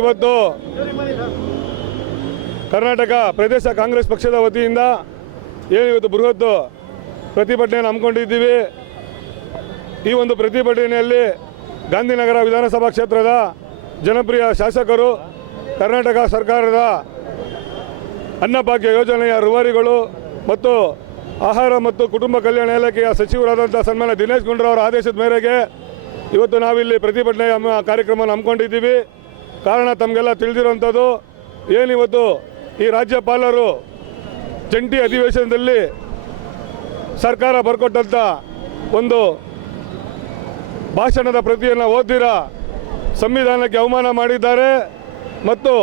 ಇವತ್ತು ಕರ್ನಾಟಕ ಪ್ರದೇಶ ಕಾಂಗ್ರೆಸ್ ಪಕ್ಷದ ವತಿಯಿಂದ ಇವತ್ತು ಬೃಹತ್ ಪ್ರತಿಭಟನೆಯನ್ನು ಹಮ್ಮಿಕೊಂಡಿದ್ದೀವಿ. ಈ ಒಂದು ಪ್ರತಿಭಟನೆಯಲ್ಲಿ ಗಾಂಧಿನಗರ ವಿಧಾನಸಭಾ ಕ್ಷೇತ್ರದ ಜನಪ್ರಿಯ ಶಾಸಕರು, ಕರ್ನಾಟಕ ಸರ್ಕಾರದ ಅನ್ನಭಾಗ್ಯ ಯೋಜನೆಯ ರೂವಾರಿಗಳು ಮತ್ತು ಆಹಾರ ಮತ್ತು ಕುಟುಂಬ ಕಲ್ಯಾಣ ಇಲಾಖೆಯ ಸಚಿವರಾದಂಥ ಸನ್ಮಾನ್ಯ ದಿನೇಶ್ ಗುಂಡೂರಾವ್ ಆದೇಶದ ಮೇರೆಗೆ ಇವತ್ತು ನಾವಿಲ್ಲಿ ಪ್ರತಿಭಟನೆ ಕಾರ್ಯಕ್ರಮವನ್ನು ಹಮ್ಮಿಕೊಂಡಿದ್ದೀವಿ. ಕಾರಣ ತಮಗೆಲ್ಲ ತಿಳಿದಿರುವಂಥದ್ದು, ಏನಿವತ್ತು ಈ ರಾಜ್ಯಪಾಲರು ಜಂಟಿ ಅಧಿವೇಶನದಲ್ಲಿ ಸರ್ಕಾರ ಬರ್ಕೊಟ್ಟಂಥ ಒಂದು ಭಾಷಣದ ಪ್ರತಿಯನ್ನು ಓದಿರ ಸಂವಿಧಾನಕ್ಕೆ ಅವಮಾನ ಮಾಡಿದ್ದಾರೆ ಮತ್ತು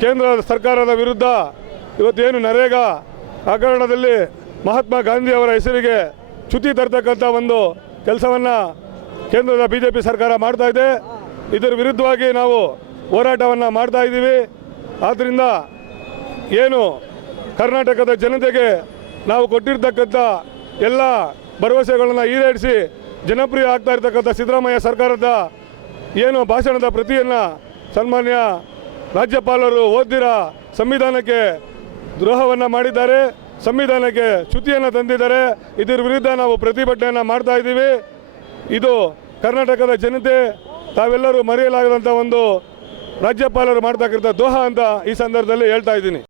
ಕೇಂದ್ರ ಸರ್ಕಾರದ ವಿರುದ್ಧ ಇವತ್ತೇನು ನರೇಗಾ ಹಗರಣದಲ್ಲಿ ಮಹಾತ್ಮ ಗಾಂಧಿ ಅವರ ಹೆಸರಿಗೆ ಚ್ಯುತಿ ತರ್ತಕ್ಕಂಥ ಒಂದು ಕೆಲಸವನ್ನು ಕೇಂದ್ರದ BJP ಸರ್ಕಾರ ಮಾಡ್ತಾ ಇದೆ. ಇದರ ವಿರುದ್ಧವಾಗಿ ನಾವು ಹೋರಾಟವನ್ನು ಮಾಡ್ತಾ ಇದ್ದೀವಿ. ಆದ್ದರಿಂದ ಏನು ಕರ್ನಾಟಕದ ಜನತೆಗೆ ನಾವು ಕೊಟ್ಟಿರ್ತಕ್ಕಂಥ ಎಲ್ಲ ಭರವಸೆಗಳನ್ನು ಈಡೇರಿಸಿ ಜನಪ್ರಿಯ ಆಗ್ತಾ ಇರ್ತಕ್ಕಂಥ ಸಿದ್ದರಾಮಯ್ಯ ಸರ್ಕಾರದ ಏನು ಭಾಷಣದ ಪ್ರತಿಯನ್ನು ಸನ್ಮಾನ್ಯ ರಾಜ್ಯಪಾಲರು ಓದಿರ ಸಂವಿಧಾನಕ್ಕೆ ದ್ರೋಹವನ್ನು ಮಾಡಿದ್ದಾರೆ, ಸಂವಿಧಾನಕ್ಕೆ ಚ್ಯುತಿಯನ್ನು ತಂದಿದ್ದಾರೆ. ಇದರ ವಿರುದ್ಧ ನಾವು ಪ್ರತಿಭಟನೆಯನ್ನು ಮಾಡ್ತಾ ಇದ್ದೀವಿ. ಇದು ಕರ್ನಾಟಕದ ಜನತೆ ತಾವೆಲ್ಲರೂ ಮರೆಯಲಾಗದಂಥ ಒಂದು ರಾಜ್ಯಪಾಲರು ಮಾಡ್ತಕ್ಕಂಥ ದ್ರೋಹ ಅಂತ ಈ ಸಂದರ್ಭದಲ್ಲಿ ಹೇಳ್ತಾ ಇದ್ದೀನಿ.